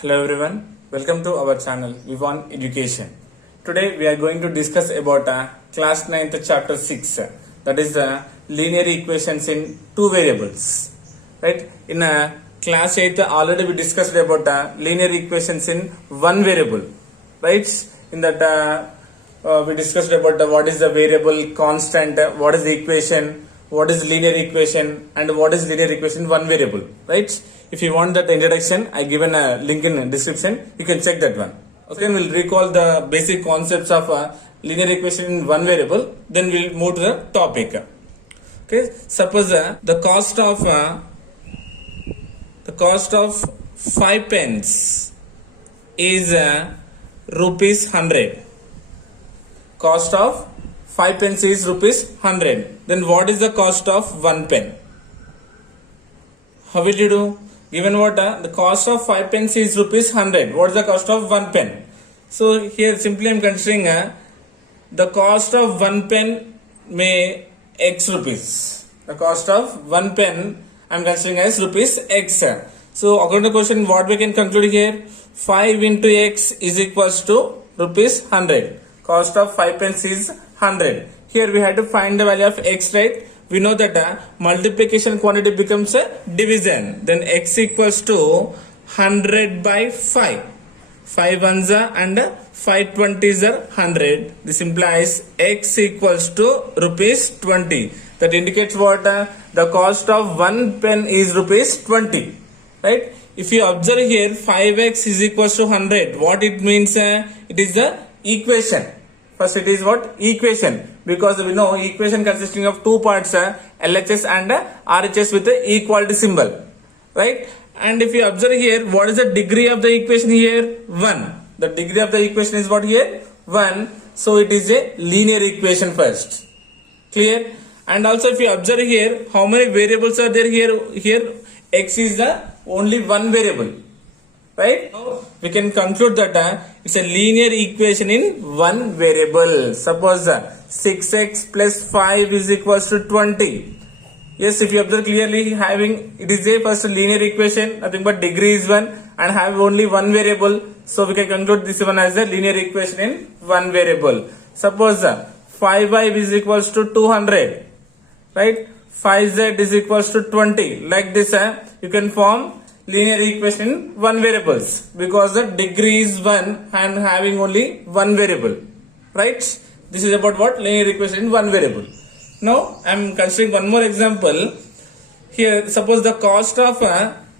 Hello everyone, welcome to our channel Vivon Education. Today we are going to discuss about class 9th chapter 6, that is linear equations in two variables. Right? In class 8 already we discussed about linear equations in one variable. Right? In that we discussed about what is the variable constant, what is the equation, what is linear equation, and what is linear equation in one variable. Right? If you want that introduction, I given a link in description. You can check that one. Okay, and we'll recall the basic concepts of linear equation in one variable. Then we'll move to the topic. Okay, suppose the cost of 5 pence is rupees 100. Cost of 5 pence is rupees 100. Then what is the cost of 1 pen? How will you do? Given what the cost of 5 pence is rupees 100. What is the cost of 1 pen? So here simply I am considering the cost of 1 pen may x rupees. The cost of 1 pen I am considering as rupees x. So according to the question, what we can conclude here? 5 into x is equals to rupees 100. Cost of 5 pence is 100. Here we have to find the value of x, right? We know that multiplication quantity becomes a division. Then x equals to 100 by 5. 5 ones are and 5 20s are 100. This implies x equals to rupees 20. That indicates what? The cost of 1 pen is rupees 20. Right? If you observe here 5x is equals to 100. What it means? It is the equation. First it is what? Equation. Because we know equation consisting of two parts, LHS and RHS with the equality symbol. Right? And if you observe here, what is the degree of the equation here? 1. The degree of the equation is what here? 1. So it is a linear equation first. Clear? And also if you observe here, how many variables are there here? Here x is the only one variable. Right? We can conclude that it's a linear equation in one variable. Suppose 6x plus 5 is equals to 20. Yes, if you observe clearly, having it is a first linear equation, nothing but degree is 1 and have only one variable. So we can conclude this one as a linear equation in one variable. Suppose 5y is equals to 200. Right? 5z is equals to 20. Like this, you can form linear equation in one variables because the degree is 1 and having only one variable. Right? This is about what? Linear equation in one variable. Now I am considering one more example. Here suppose the cost of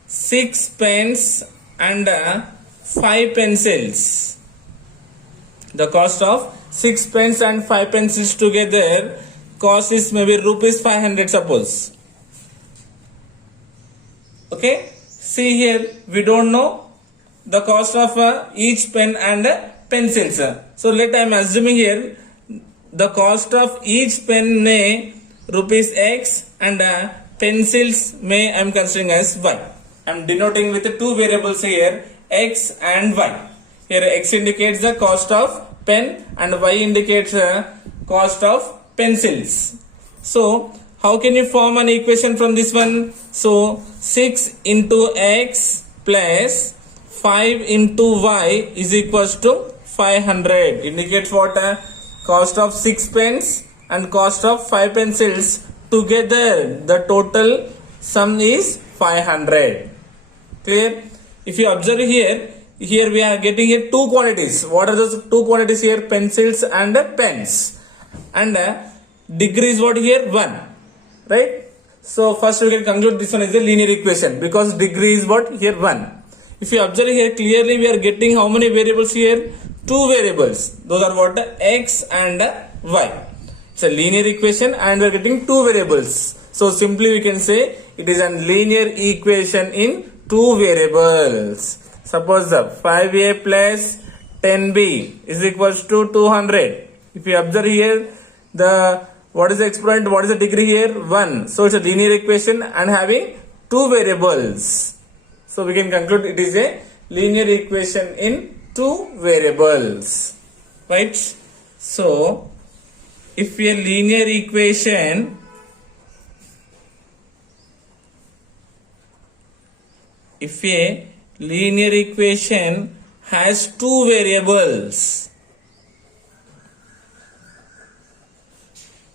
6 pens and 5 pencils. The cost of 6 pens and 5 pencils together cost is maybe rupees 500 suppose. Okay? See here, we don't know the cost of each pen and pencils. So let I am assuming here the cost of each pen may rupees x and pencils may I am considering as y. I am denoting with the two variables here, x and y. Here x indicates the cost of pen and y indicates cost of pencils. So how can you form an equation from this one? So 6 into x plus 5 into y is equals to 500. Indicates what? Cost of 6 pens and cost of 5 pencils together. The total sum is 500. Clear? If you observe here we are getting here two quantities. What are those two quantities here? Pencils and pens. And degree is what here? 1. Right? So first we can conclude this one is a linear equation because degree is what? Here 1. If you observe here clearly we are getting how many variables here? Two variables. Those are what? X and y. It's a linear equation and we are getting two variables. So simply we can say it is a linear equation in two variables. Suppose 5a plus 10b is equals to 200. If you observe here what is the exponent? What is the degree here? 1. So it's a linear equation and having two variables. So we can conclude it is a linear equation in two variables. Right? So if a linear equation linear equation has two variables,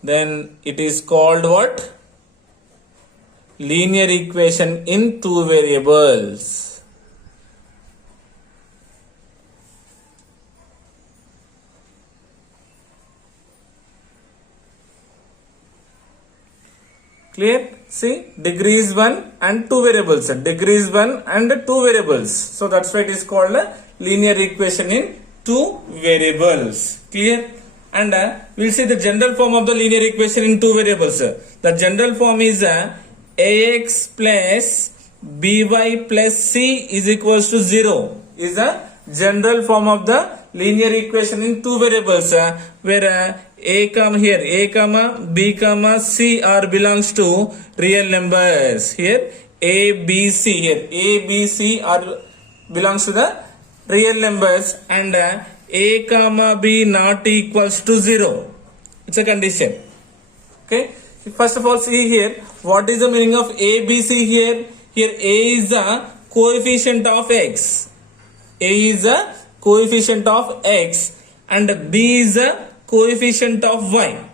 then it is called what? Linear equation in two variables. Clear? See, degree is 1 and two variables. Degree is 1 and two variables. So that's why it is called a linear equation in two variables. Clear? And we'll see the general form of the linear equation in two variables. The general form is ax plus by plus c is equals to 0 is the general form of the linear equation in two variables, where a comma here, a comma b comma c are belongs to real numbers. Here a b c, here a b c are belongs to the real numbers, and a comma b not equals to 0. It's a condition. Okay, first of all, see here what is the meaning of a b c. Here a is the coefficient of x, a is the coefficient of x, and b is the coefficient of y,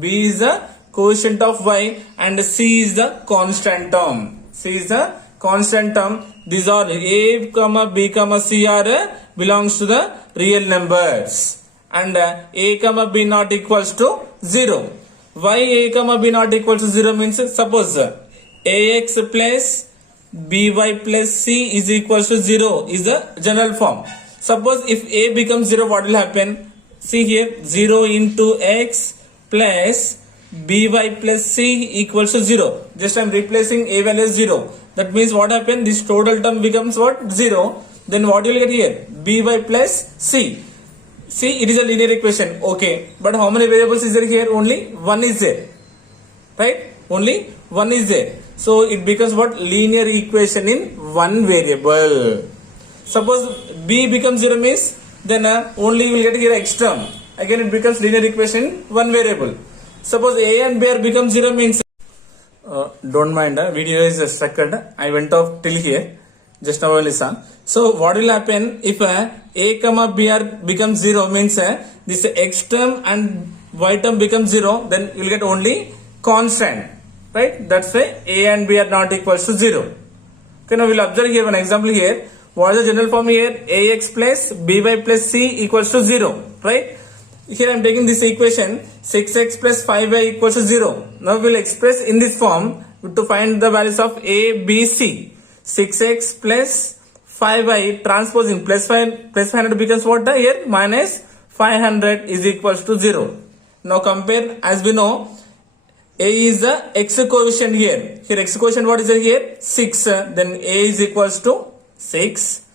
b is the coefficient of y, and c is the constant term, c is the constant term. These are a comma b comma c are belongs to the real numbers, and a comma b not equals to 0. Why a comma b not equals to 0 means, suppose ax plus by plus c is equals to 0 is the general form. Suppose if a becomes 0, what will happen? See here, 0 into x plus by plus c equals to 0. Just I am replacing a value as 0. That means what happened? This total term becomes what? 0. Then what you will get here? by plus c. See, it is a linear equation. Okay. But how many variables is there here? Only one is there. Right? Only one is there. So it becomes what? Linear equation in one variable. Suppose b becomes 0 means, then only you will get here x term. Again it becomes linear equation in one variable. Suppose a and b are become 0 means, don't mind, video is stuck. I went off till here. Just now only saw. So what will happen if a comma b are becomes 0 means this x term and y term becomes 0, then you will get only constant. Right? That's why a and b are not equals to 0. Okay, now we will observe here one example here. What is the general form here? Ax plus by plus c equals to 0. Right? Here I am taking this equation 6x plus 5y equals to 0. Now we will express in this form to find the values of a, b, c. 6x plus 5y transposing plus 500 becomes what here? Minus 500 is equals to 0. Now compare, as we know, a is the x coefficient here. Here x coefficient what is there here? 6. Then a is equals to 6.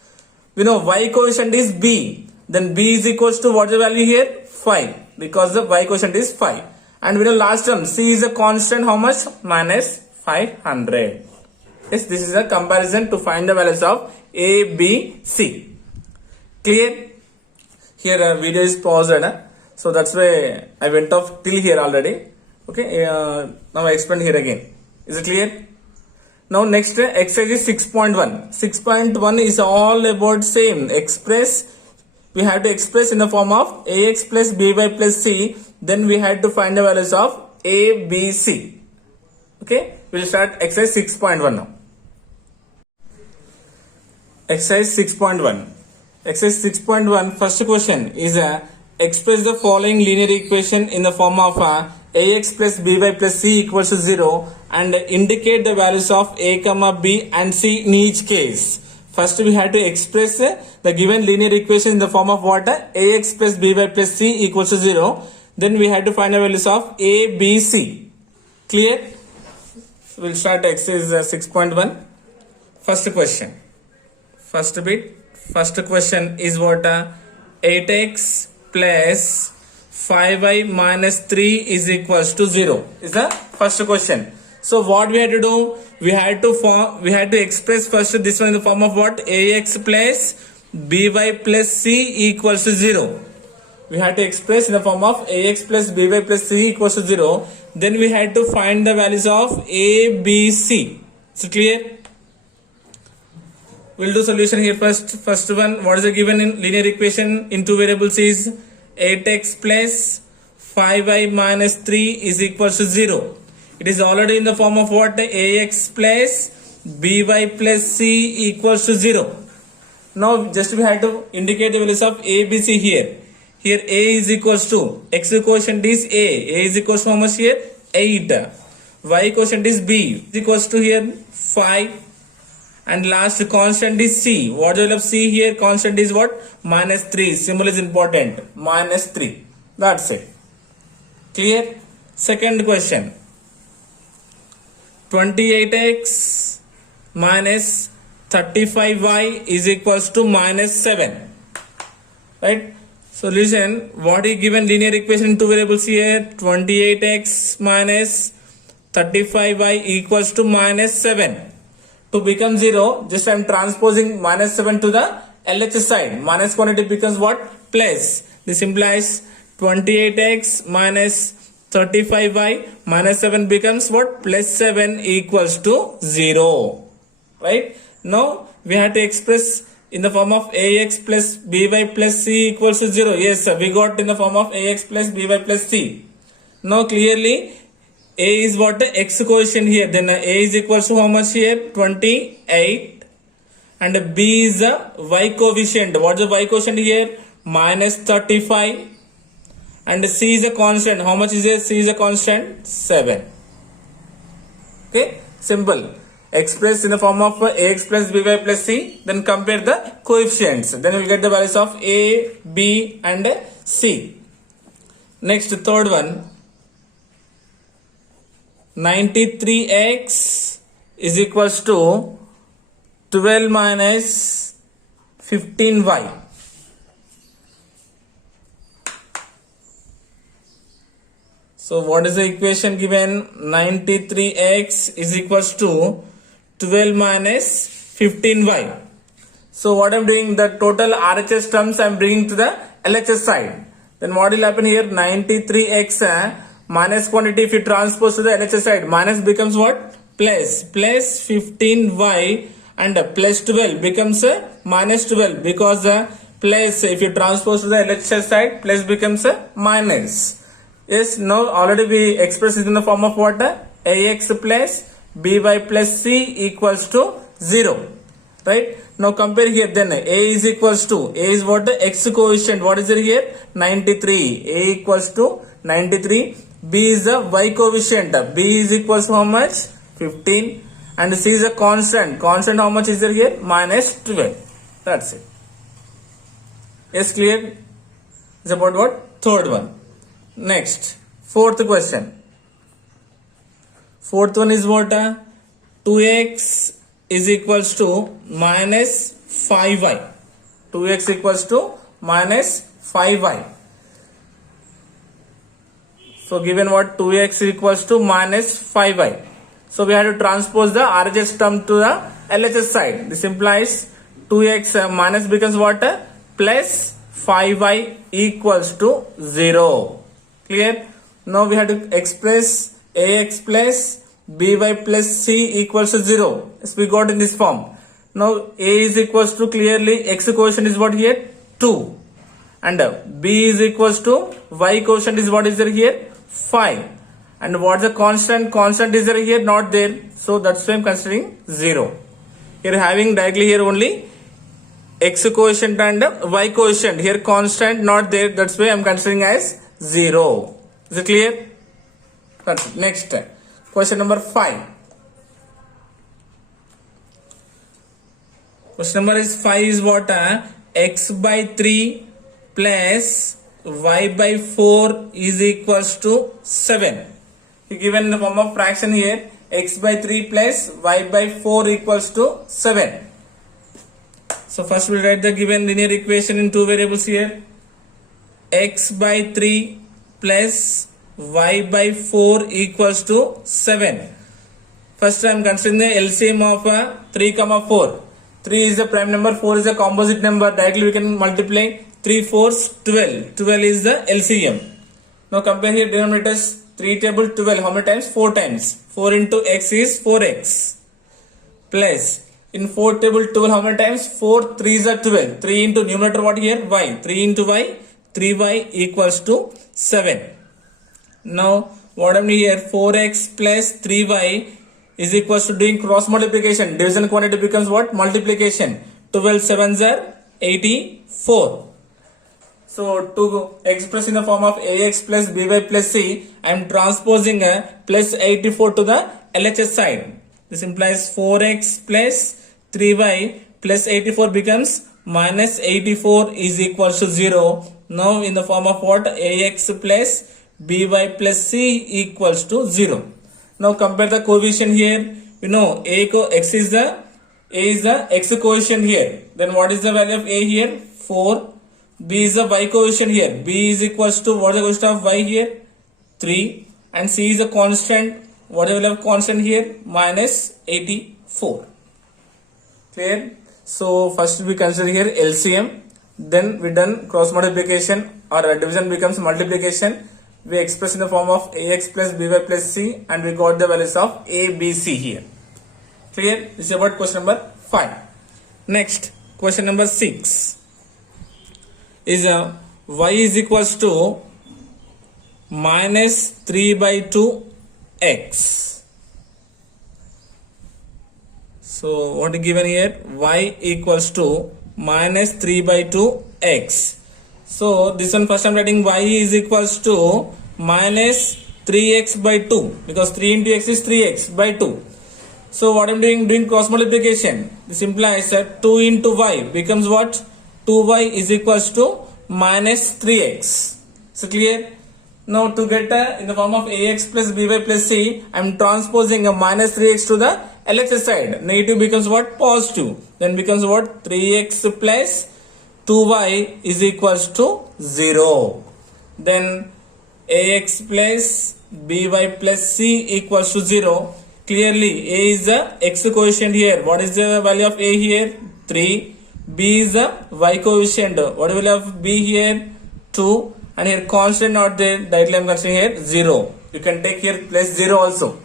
We know y coefficient is b. Then b is equals to what is the value here? 5. Because the y coefficient is 5. And we know last term c is a constant, how much? Minus 500. Yes, this is a comparison to find the values of a, b, c. Clear? Here video is paused. So that's why I went off till here already. Okay, now I explain here again. Is it clear? Now next exercise is 6.1. 6.1 is all about same. We have to express in the form of ax plus by plus c. Then we had to find the values of a, b, c. Okay, we will start exercise 6.1 now. Exercise 6.1. Exercise 6.1 first question is express the following linear equation in the form of ax plus by plus c equals to 0 and indicate the values of a comma b and c in each case. First we have to express the given linear equation in the form of what? Ax plus by plus c equals to 0. Then we have to find the values of a, b, c. Clear? We'll start exercise 6.1. First question. First bit. First question is what? 8x plus 5y minus 3 is equals to 0 is the first question. So what we had to do? We had to express first this one in the form of what? Ax plus by plus c equals to 0. We had to express in the form of ax plus by plus c equals to 0. Then we had to find the values of a, b, c. So clear? we'll do solution here first. First one, what is the given in linear equation in two variables is 8x plus 5y minus 3 is equals to 0. It is already in the form of what? Ax plus by plus c equals to 0. Now just we have to indicate the values of a, b, c here. Here a is equals to, x quotient is a is equals to how much here? 8. Y quotient is b is equals to here 5. And last constant is c. What do you have c here? Constant is what? Minus 3. Symbol is important. Minus 3. That's it. Clear? Second question. 28x minus 35y is equals to minus 7. Right? Solution. What is given linear equation in two variables here? 28x minus 35y equals to minus 7. To become 0, just I am transposing minus 7 to the LHS side. Minus quantity becomes what? Plus. This implies 28x minus 35y minus 7 becomes what? Plus 7 equals to 0. Right? Now we have to express in the form of ax plus by plus c equals to 0. Yes, sir, we got in the form of ax plus by plus c. Now clearly a is what? X coefficient here. Then a is equals to how much here? 28. And b is the y coefficient. What is the y coefficient here? Minus 35. And c is a constant. How much is it? C is a constant? 7. Okay? Simple. Express in the form of ax plus by plus c. Then compare the coefficients. Then we will get the values of a, b and c. Next, third one. 93x is equals to 12 minus 15y. So what is the equation given? 93x is equals to 12 minus 15y. So what I am doing, the total RHS terms I am bringing to the LHS side. Then what will happen here? 93x minus quantity, if you transpose to the LHS side, minus becomes what? Plus. Plus 15y and plus 12 becomes minus 12, because plus, if you transpose to the LHS side, plus becomes minus. Yes, now already we express it in the form of what? Ax plus by plus c equals to 0. Right? Now compare here, then a is equals to, a is what? The x coefficient. What is it here? 93. A equals to 93. B is the y coefficient. B is equals to how much? 15. And C is a constant. Constant how much is there here? Minus 12. That's it. Yes, clear? It's about what? Third one. Next, fourth question. Fourth one is what? 2x is equals to minus 5y. 2x equals to minus 5y. So given what? 2x equals to minus 5y. So we have to transpose the RHS term to the LHS side. This implies 2x minus becomes what? Plus 5y equals to 0. Clear? Now we have to express ax plus by plus c equals to 0. Yes, we got in this form. Now a is equals to, clearly x quotient is what here? 2. And b is equals to y quotient is what is there here? 5. And what's the constant? Constant is there here? Not there. So that's why I'm considering 0. Here having directly here only x quotient and y quotient. Here constant not there. That's why I'm considering as 0. Is it clear? That's it. Next, question number 5. Question number 5 is what? X by 3 plus y by 4 is equals to 7. Given in the form of fraction here, x by 3 plus y by 4 equals to 7. So first we'll write the given linear equation in two variables here. X by 3 plus y by 4 equals to 7. First I am considering the LCM of 3, 4. 3 is the prime number, 4 is a composite number. Directly we can multiply 3 4s 12. 12 is the LCM. Now compare here denominators. 3 table 12. How many times? 4 times. 4 into x is 4x. Plus In 4 table 12 how many times? 4 3s are 12. 3 into numerator what here? Y. 3 into y. 3y equals to 7. Now what am I here? 4x plus 3y is equals to doing cross multiplication. Division quantity becomes what? Multiplication. 12 7s are 84. So to express in the form of ax plus by plus c, I am transposing a plus 84 to the LHS side. This implies 4x plus 3y plus 84 becomes minus 84 is equals to 0. Now in the form of what? Ax plus by plus c equals to 0. Now compare the coefficient here. You know a is the x coefficient here. Then what is the value of a here? 4. B is the y coefficient here. B is equals to what is the coefficient of y here? 3. And C is a constant. What is the value of constant here? Minus 84. Clear? So first we consider here LCM. Then we done cross multiplication or division becomes multiplication. We express in the form of ax plus by plus c and we got the values of a, b, c here. Clear? This is about question number 5. Next, question number 6 is y is equals to minus 3 by 2 x. So what is given here? Y equals to minus 3 by 2 x. So this one first I am writing y is equals to minus 3x by 2 because 3 into x is 3x by 2. So what I am doing cross multiplication. This implies that 2 into y becomes what? 2y is equals to minus 3x. So clear? Now to get in the form of ax plus by plus c, I am transposing a minus 3x to the LHS side. Negative becomes what? Positive. Then becomes what? 3x plus 2y is equals to 0. Then ax plus by plus c equals to 0. Clearly a is the x coefficient here. What is the value of a here? 3. B is the y coefficient. What is the value of b here? 2. And here constant not there. Directly I am considering here 0. You can take here plus 0 also.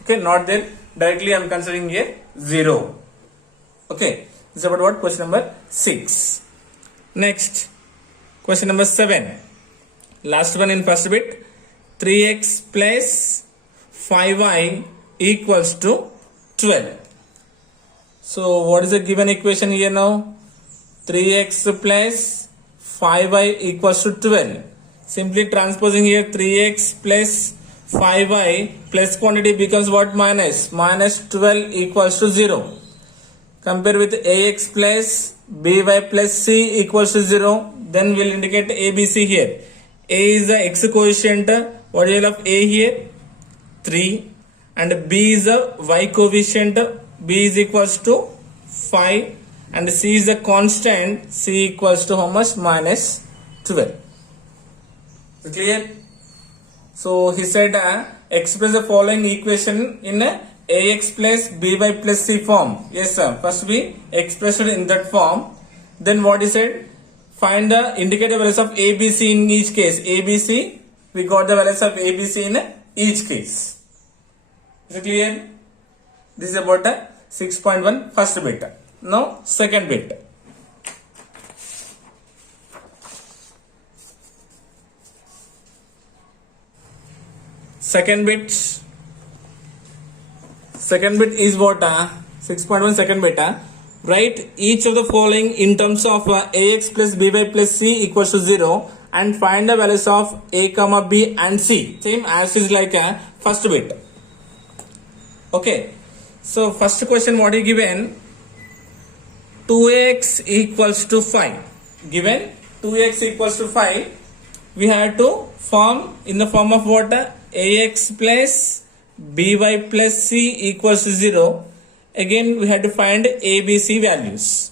Okay, not there. Directly I am considering here 0. Okay, this is about what? Question number 6. Next, question number 7. Last one in first bit. 3x plus 5y equals to 12. So what is the given equation here now? 3x plus 5y equals to 12. Simply transposing here 3x plus 5y plus quantity becomes what? Minus. Minus 12 equals to 0. Compare with ax plus by plus c equals to 0. Then we'll indicate ABC here. A is the x coefficient. What is the value of a here? 3. And b is the y coefficient. B is equals to 5. And c is the constant. C equals to how much? Minus 12. Clear? So he said express the following equation in ax plus by plus c form. Yes sir. First we expressed it in that form. Then what he said? Find the indicator values of ABC in each case. ABC, we got the values of ABC in each case. Is it clear? This is about 6.1 first bit. Now second bit. Second bit is what? 6.1 second bit. Write each of the following in terms of ax plus by plus c equals to 0 and find the values of a comma b and c. Same as is like a first bit. Okay. So first question what is given? 2x equals to 5. Given 2x equals to 5, we have to form in the form of what? Ax plus by plus c equals to 0. Again we have to find ABC values.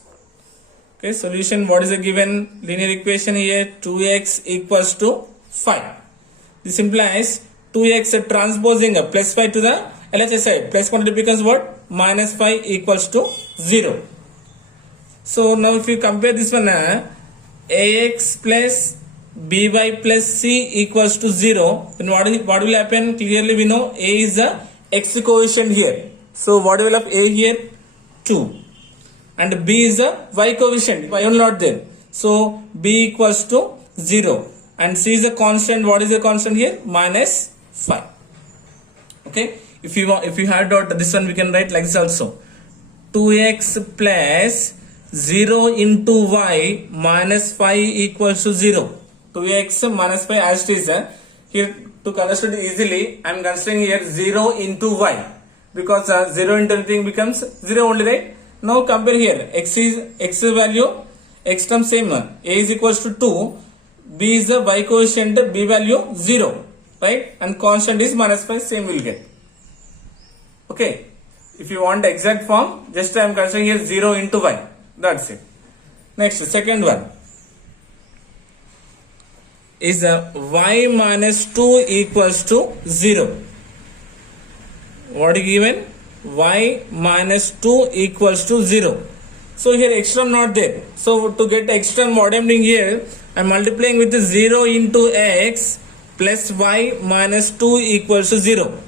Okay, solution. What is the given linear equation here? 2x equals to 5. This implies 2x transposing a plus 5 to the LHS side. Plus quantity becomes what? Minus 5 equals to 0. So now if you compare this one, ax plus by plus c equals to 0, then what will happen? Clearly we know a is the x coefficient here. So what will have a here? 2. and b is the y coefficient, y only not there. So b equals to 0 and c is a constant. What is the constant here? Minus 5. Okay, if you have doubt, this one we can write like this also. 2x plus 0 into y minus 5 equals to 0. 2x minus 5 as it is. Here to understand easily, I am considering here 0 into y, because 0 into anything becomes 0 only, right? Now compare here. X value, x term same. A is equals to 2, b is the y coefficient, b value 0, right? And constant is minus 5, same will get. Okay. If you want the exact form, just I am considering here 0 into y. That's it. Next, second one is y minus 2 equals to 0. What is given? Y minus 2 equals to 0. So here x term not there. So to get x term, what I am doing here, I am multiplying with 0 into x plus y minus 2 equals to 0.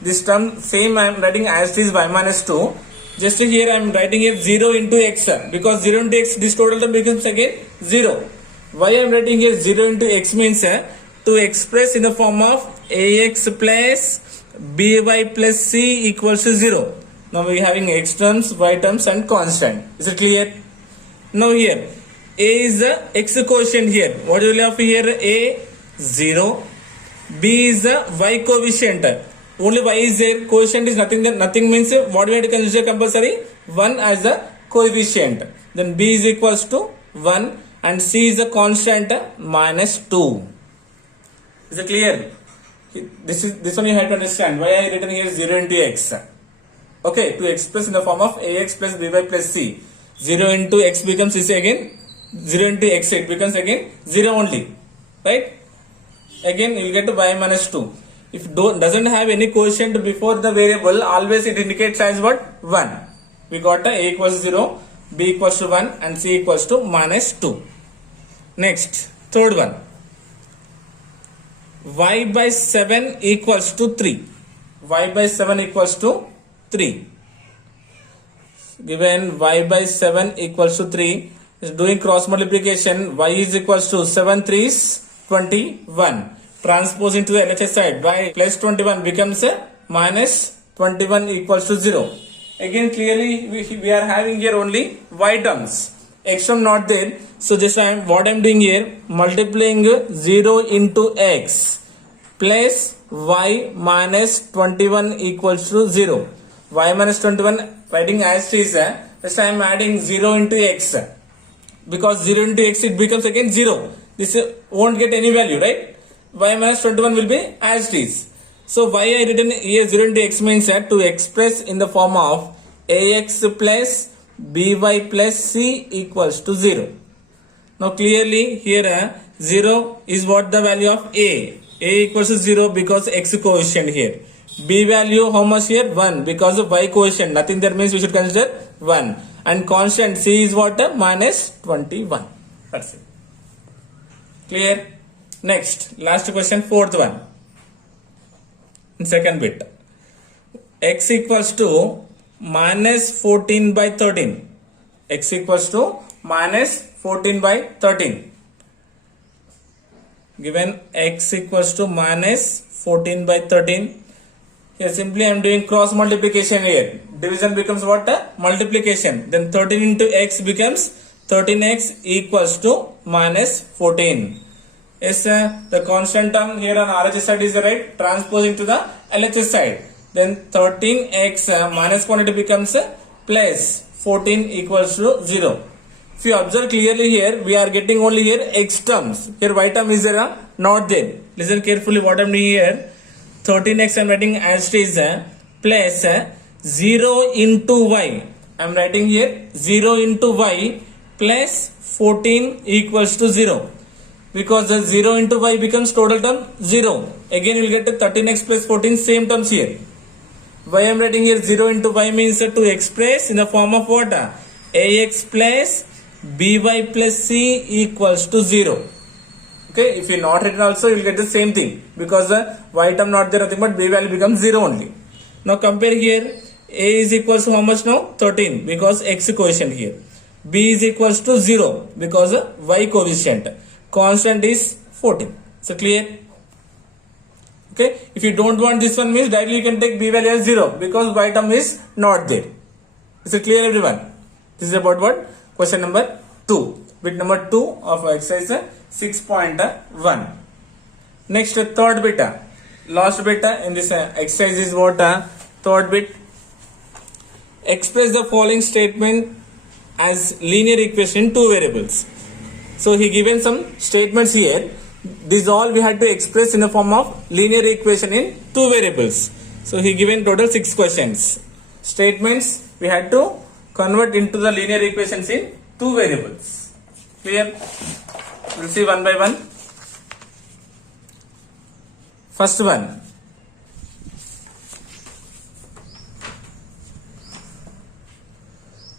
This term same I am writing as it is, y minus 2. Just here I am writing here 0 into x, because 0 into x, this total term becomes again 0. Why I am writing here 0 into x means to express in the form of ax plus by plus c equals to 0. Now we are having x terms, y terms and constant. Is it clear? Now here a is the x quotient here. What you will have here? A 0, b is the y coefficient. Only y is there, coefficient is nothing there. Nothing means what we have to consider compulsory? 1 as the coefficient. Then b is equals to 1 and c is the constant minus 2. Is it clear? This one you have to understand. Why I written here 0 into x. Okay, to express in the form of ax plus by plus c. 0 into x becomes this again 0 into x, it becomes again 0 only. Right? Again you will get y minus 2. If doesn't have any quotient before the variable, always it indicates as what? 1. We got a equals to 0, b equals to 1 and c equals to minus 2. Next, third one. Y by 7 equals to 3. Y by 7 equals to 3. Given y by 7 equals to 3, is doing cross multiplication. Y is equals to 7 3 is 21. Transpose into the LHS side. Y plus 21 becomes minus 21 equals to 0. Again clearly we are having here only y terms. X term not there. So just what I am doing here, multiplying 0 into x plus y minus 21 equals to 0. Y minus 21 writing as it is. Just I am adding 0 into x. Because 0 into x it becomes again 0. This won't get any value, right? Y minus 21 will be as it is. So y I written here 0 into x means to express in the form of ax plus by plus c equals to 0. Now clearly here 0 is what the value of a. A equals to 0 because x coefficient here. B value how much here? 1 because of y coefficient. Nothing there means we should consider 1. And constant c is what? Minus 21. That's it. Clear? Next, last question, fourth one. In second bit. X equals to minus 14 by 13. X equals to minus 14 by 13. Given x equals to minus 14 by 13. Here simply I am doing cross multiplication here. Division becomes what? Multiplication. Then 13 into x becomes 13x equals to minus 14. Yes, the constant term here on RHS side is right. Transposing to the LHS side. Then 13x minus quantity becomes plus 14 equals to 0. If you observe clearly here, we are getting only here x terms. Here y term is there, not there. Listen carefully what I am doing here. 13x I am writing as it is plus 0 into y. I am writing here 0 into y plus 14 equals to 0. Because the 0 into y becomes total term 0. Again you will get 13x plus 14 same terms here. Why I am writing here 0 into y means to express in the form of what? Ax plus by plus c equals to 0. Okay, if you not written also you will get the same thing. Because the y term not there, nothing but b value becomes 0 only. Now compare here A is equals to how much now? 13 because x coefficient here. B is equals to 0 because y coefficient. Constant is 14. So clear? Okay. If you don't want this one means directly you can take B value as 0 because y term is not there. Is it clear everyone? This is about what? Question number 2. Bit number 2 of exercise 6.1. Next third bit. Last bit in this exercise is what? Third bit. Express the following statement as linear equation in two variables. So he given some statements here. These all we had to express in the form of linear equation in two variables. So he given total 6 questions. Statements we had to convert into the linear equations in two variables. Clear? We'll see one by one. First one.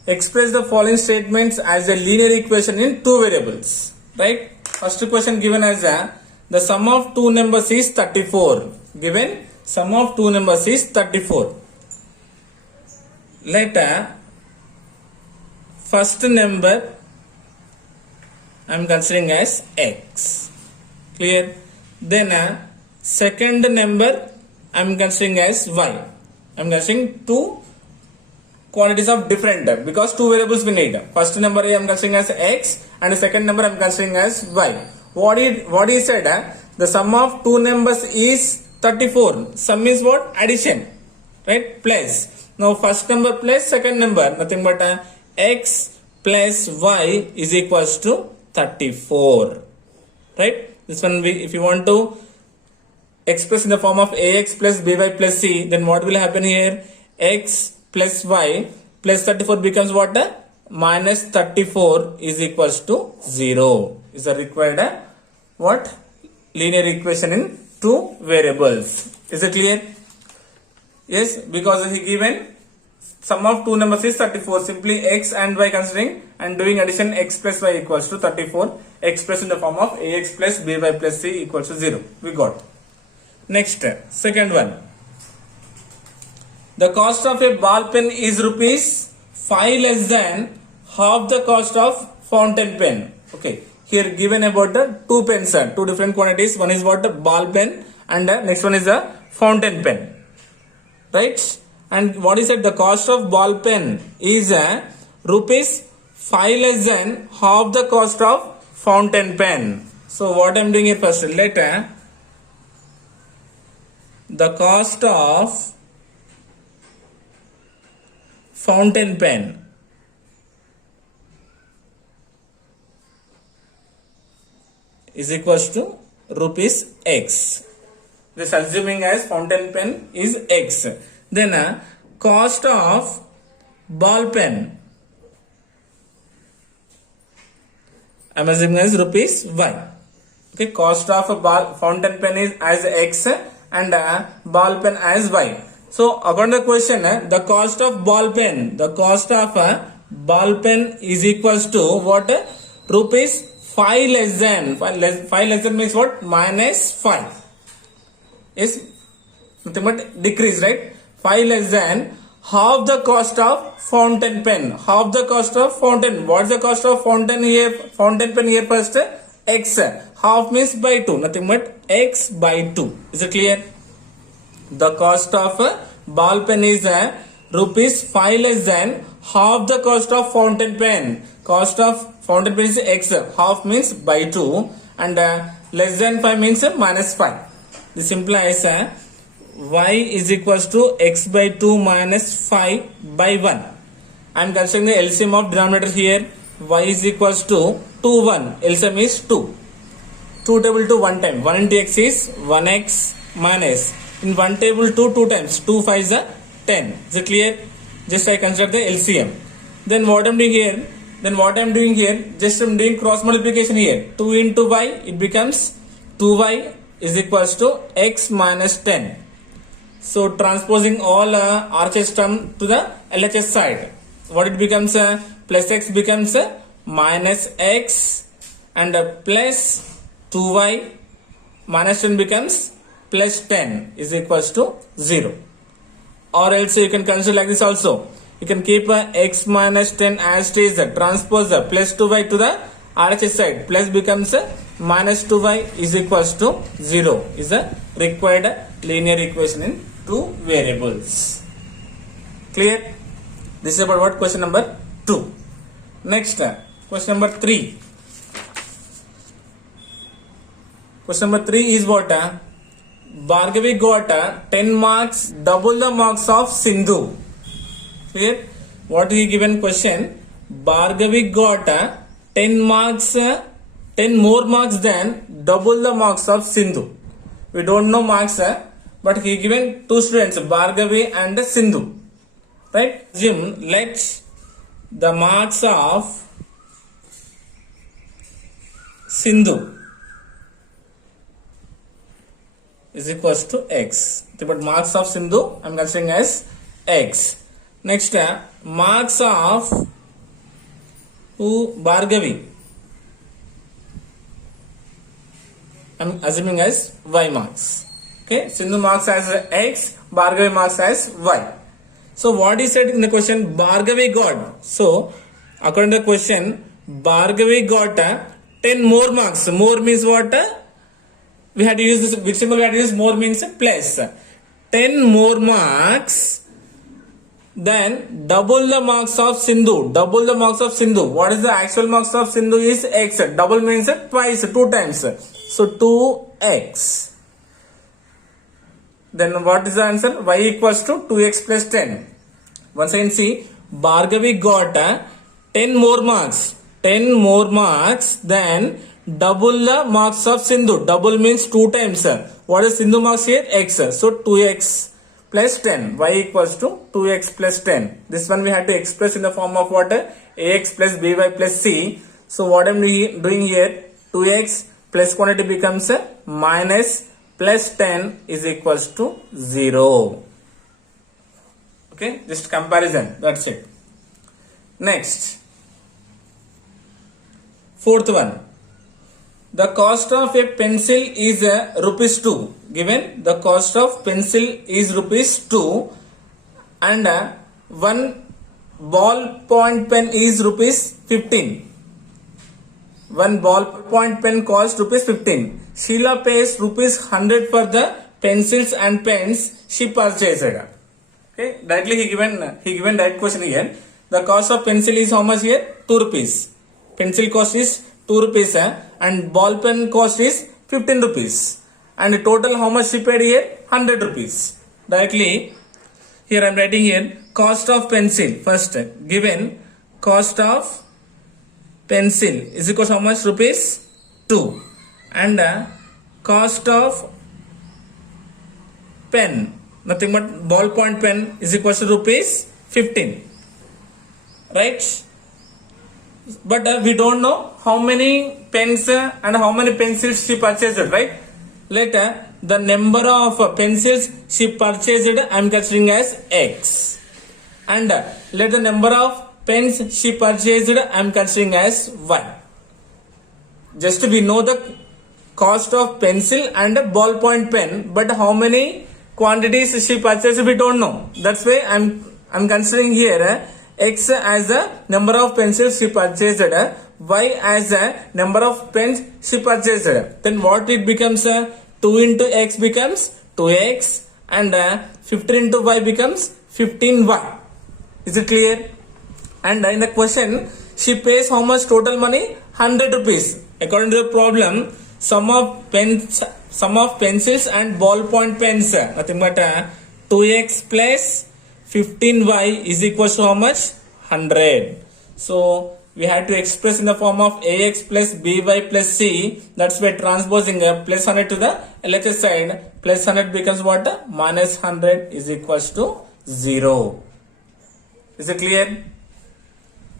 Express the following statements as a linear equation in two variables. Right? First question given as the sum of two numbers is 34. Given sum of two numbers is 34. Let first number I am considering as x. Clear? Then second number I am considering as y. I am considering two quantities of different because two variables we need. First number I am considering as x and the second number I am considering as y. What he said? The sum of two numbers is 34. Sum is what? Addition. Right? Plus. Now first number plus second number. Nothing but x plus y is equals to 34. Right? This one if you want to express in the form of ax plus by plus c, then what will happen here? X plus y plus 34 becomes what? Minus 34 is equals to 0. Is the required what? Linear equation in two variables. Is it clear? Yes, because he given sum of two numbers is 34. Simply x and y considering and doing addition x plus y equals to 34. Expressed in the form of ax plus by plus c equals to 0. We got. Next, second one. The cost of a ball pen is rupees 5 less than half the cost of fountain pen. Okay. Here given about the two pens, two different quantities. One is what? Ball pen and next one is a fountain pen. Right? And what is it? The cost of ball pen is rupees 5 less than half the cost of fountain pen. So what I am doing here first, let the cost of fountain pen is equals to rupees x. This assuming as fountain pen is x. Then cost of ball pen I am assuming as rupees y. Okay, cost of a fountain pen is as x and ball pen as y. So according to the question, the cost of ball pen, ball pen is equals to what? Rupees 5 less than 5 less than means what? Minus 5 is nothing but decrease, right? 5 less than half the cost of fountain pen. Half the cost of fountain. What's the cost of fountain here? Fountain pen here first x. Half means by 2. Nothing but x by 2. Is it clear? The cost of ball pen is rupees 5 less than half the cost of fountain pen. Cost of fountain pen is x. Half means by 2 and less than 5 means minus 5. This implies y is equals to x by 2 minus 5 by 1. I am considering the LCM of denominator here. Y is equals to 2 1. LCM is 2. 2 table to 1 time. 1 into x is 1x minus. In 1 table 2 times. 2 5 is 10. Is it clear? Just I consider the LCM. Then what I am doing here? Just I am doing cross multiplication here. 2 into y, it becomes 2y is equals to x minus 10. So transposing all RHS term to the LHS side. What it becomes? Plus x becomes minus x and plus 2y minus 10 becomes plus 10 is equals to 0. or else you can consider like this also. You can keep x minus 10 as it is, transpose plus 2y to the RHS side, plus becomes minus 2y is equals to 0 is a required linear equation in two variables. Clear? This is about what? Question number 2. Next, question number 3. Question number 3 is what? Bhargavi got 10 marks, double the marks of Sindhu. Clear? What is given question? Bhargavi got 10 marks, 10 more marks than double the marks of Sindhu. We don't know marks, but he given two students, Bhargavi and Sindhu. Right? Assume let the marks of Sindhu is equals to x. But marks of Sindhu I am considering as x. Next, marks of Bhargavi I am assuming as y marks. Okay, Sindhu marks as x, Bhargavi marks as y. So what is said in the question? Bhargavi got. So according to the question, Bhargavi got 10 more marks. More means what? We had to use this, which symbol we had to use? More means plus. 10 more marks, then double the marks of Sindhu. Double the marks of Sindhu. What is the actual marks of Sindhu is x. Double means twice, 2 times. So 2x. Then what is the answer? Y equals to 2x plus 10. Once again see, Bhargavi got 10 more marks. 10 more marks, then double the marks of Sindhu. Double means 2 times. What is Sindhu marks here? X. So 2x plus 10. Y equals to 2x plus 10. This one we had to express in the form of what? Ax plus by plus c. So what I am doing here? 2x plus quantity becomes minus plus 10 is equals to 0. Okay, just comparison. That's it. Next, fourth one. The cost of a pencil is rupees 2. Given the cost of pencil is rupees 2 and one ballpoint pen is rupees 15. One ballpoint pen costs rupees 15. Sheila pays rupees 100 for the pencils and pens she purchased. Okay, directly he given that question here. The cost of pencil is how much here? 2 rupees. Pencil cost is 2 rupees and ball pen cost is 15 rupees. And total how much she paid here? 100 rupees. Directly here I am writing here cost of pencil. First given cost of pencil is equal to how much? Rupees 2. And cost of pen, nothing but ballpoint pen, is equal to rupees 15. Right? But we don't know how many pens and how many pencils she purchased, right? Later, the number of pencils she purchased I am considering as x. And let the number of pens she purchased I am considering as y. Just we know the cost of pencil and ballpoint pen, but how many quantities she purchased we don't know. That's why I'm considering here x as a number of pencils she purchased, y as a number of pens she purchased. Then what it becomes? 2 into x becomes 2x and 15 into y becomes 15y. Is it clear? And in the question, she pays how much total money? 100 rupees. According to the problem, sum of pencils and ballpoint pens, nothing but 2x plus 15y is equal to how much? 100. So we had to express in the form of ax plus by plus c. That's why transposing plus 100 to the LHS side, plus 100 becomes what? Minus 100 is equals to 0. Is it clear?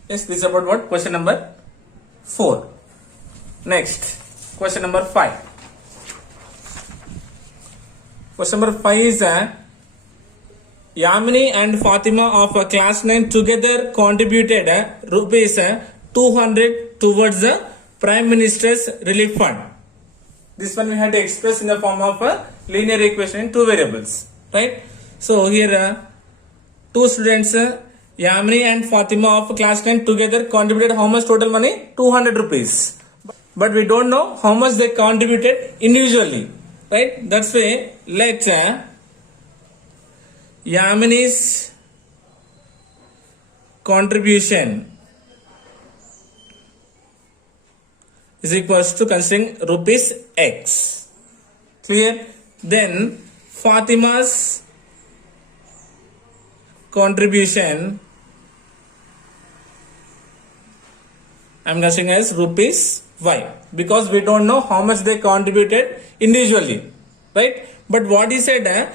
Yes, this is about what? Question number 4. Next, question number 5. Question number 5 is Yamini and Fatima of class 9 together contributed rupees 200 towards the Prime Minister's Relief Fund. This one we had to express in the form of a linear equation in two variables, right? So here two students, Yamini and Fatima of class 10 together contributed how much total money? 200 rupees. But we don't know how much they contributed individually, right? That's why let Yamini's contribution is equals to considering rupees X. Clear? Then Fatima's contribution I am considering as rupees Y, because we don't know how much they contributed individually, right? But what he said,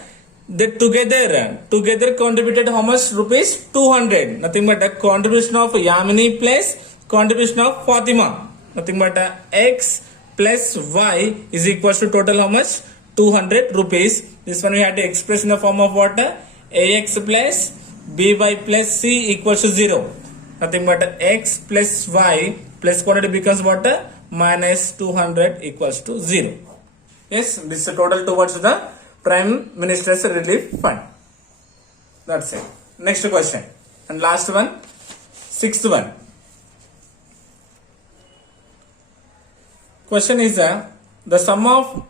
they together contributed how much? Rupees 200. Nothing but a contribution of Yamini plus contribution of Fatima. Nothing but X plus Y is equals to total how much? 200 rupees. This one we had to express in the form of what? AX plus BY plus C equals to 0. Nothing but X plus Y plus quantity becomes what? Minus 200 equals to 0. Yes, this is the total towards the Prime Minister's Relief Fund. That's it. Next question. And last one, sixth one. Question is the sum of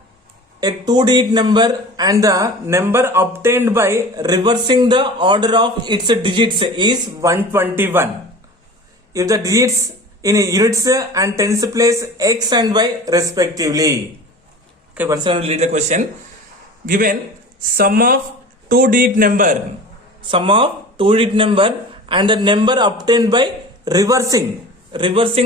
a two-digit number and the number obtained by reversing the order of its digits is 121. If the digits in units and tens place X and Y respectively. Okay, once I will read the question. Given sum of two-digit number and the number obtained by reversing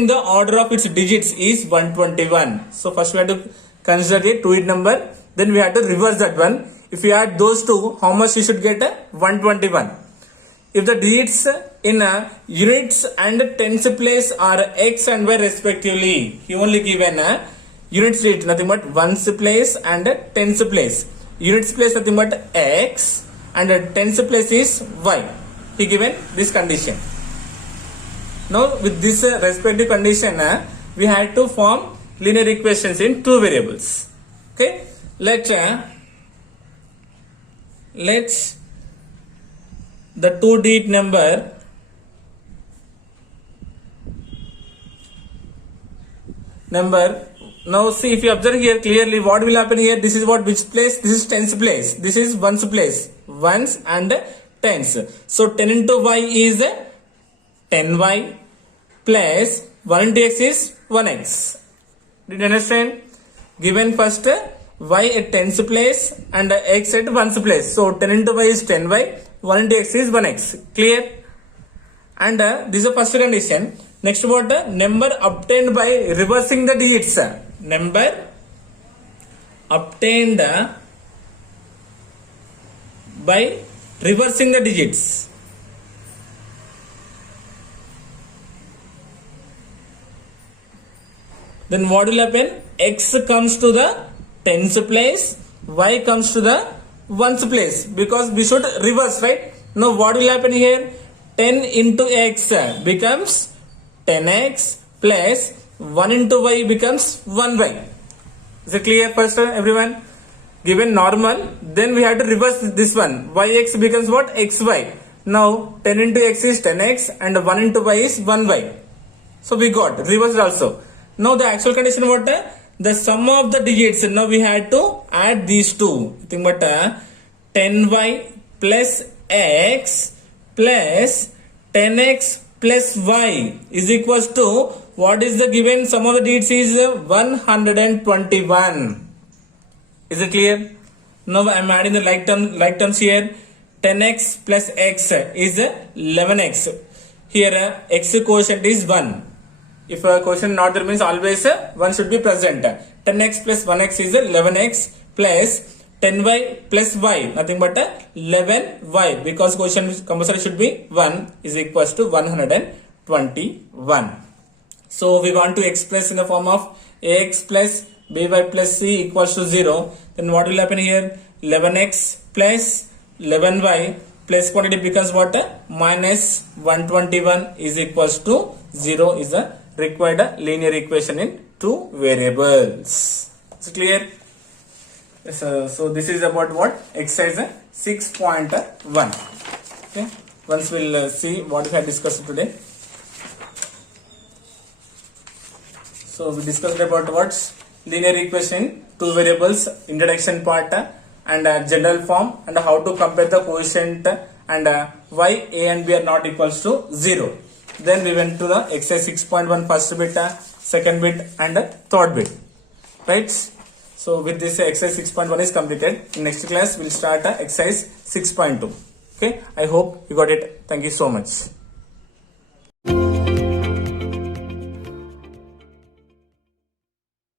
the order of its digits is 121. So first we have to consider a two-digit number, then we have to reverse that one. If we add those two, how much we should get? 121. If the digits in units and tens place are X and Y respectively, he only given units digit, nothing but ones place and tens place. Units place nothing but X and tens place is Y. He given this condition. Now with this respective condition, we had to form linear equations in two variables. Okay, let the two-digit number now see, if you observe here clearly, what will happen here? This is what, which place? This is tens place, this is ones place, ones and tens. So 10 into Y is 10Y plus 1 into X is 1X. Did you understand? Given first Y at tens place and X at ones place. So 10 into Y is 10Y, 1 into X is 1X. Clear? And this is the first condition. Next what? Number obtained by reversing the digits. Number obtained by reversing the digits. Then what will happen? X comes to the tens place, Y comes to the ones place, because we should reverse, right? Now what will happen here? 10 into X becomes 10X plus 1 into Y becomes 1Y. Is it clear first, everyone? Given normal, then we have to reverse this one. Yx becomes what? Xy. Now 10 into X is 10X and 1 into Y is 1Y. So we got reversed also. Now the actual condition what? The sum of the digits. Now we had to add these two. Think but 10Y plus X plus 10X plus Y is equals to, what is the given sum of the digits is 121. Is it clear? Now I am adding the like terms here. 10X plus X is 11X. Here X quotient is 1. If a quotient not there, means always 1 should be present. 10X plus 1X is 11X plus 10Y plus Y, nothing but 11Y, because quotient compulsory should be 1, is equals to 121. So we want to express in the form of AX plus BY plus C equals to 0. Then what will happen here? 11X plus 11Y plus quantity becomes what? Minus 121 is equals to 0 is the required linear equation in two variables. Is it clear? So this is about what? Exercise 6.1. Okay. Once we'll see what we have discussed today. So we discussed about what's linear equation, two variables, introduction part, and general form, and how to compare the coefficient, and why a and b are not equals to 0. Then we went to the exercise 6.1 first bit, second bit, and third bit. Right? So with this exercise 6.1 is completed. In next class we'll start exercise 6.2. Okay, I hope you got it. Thank you so much.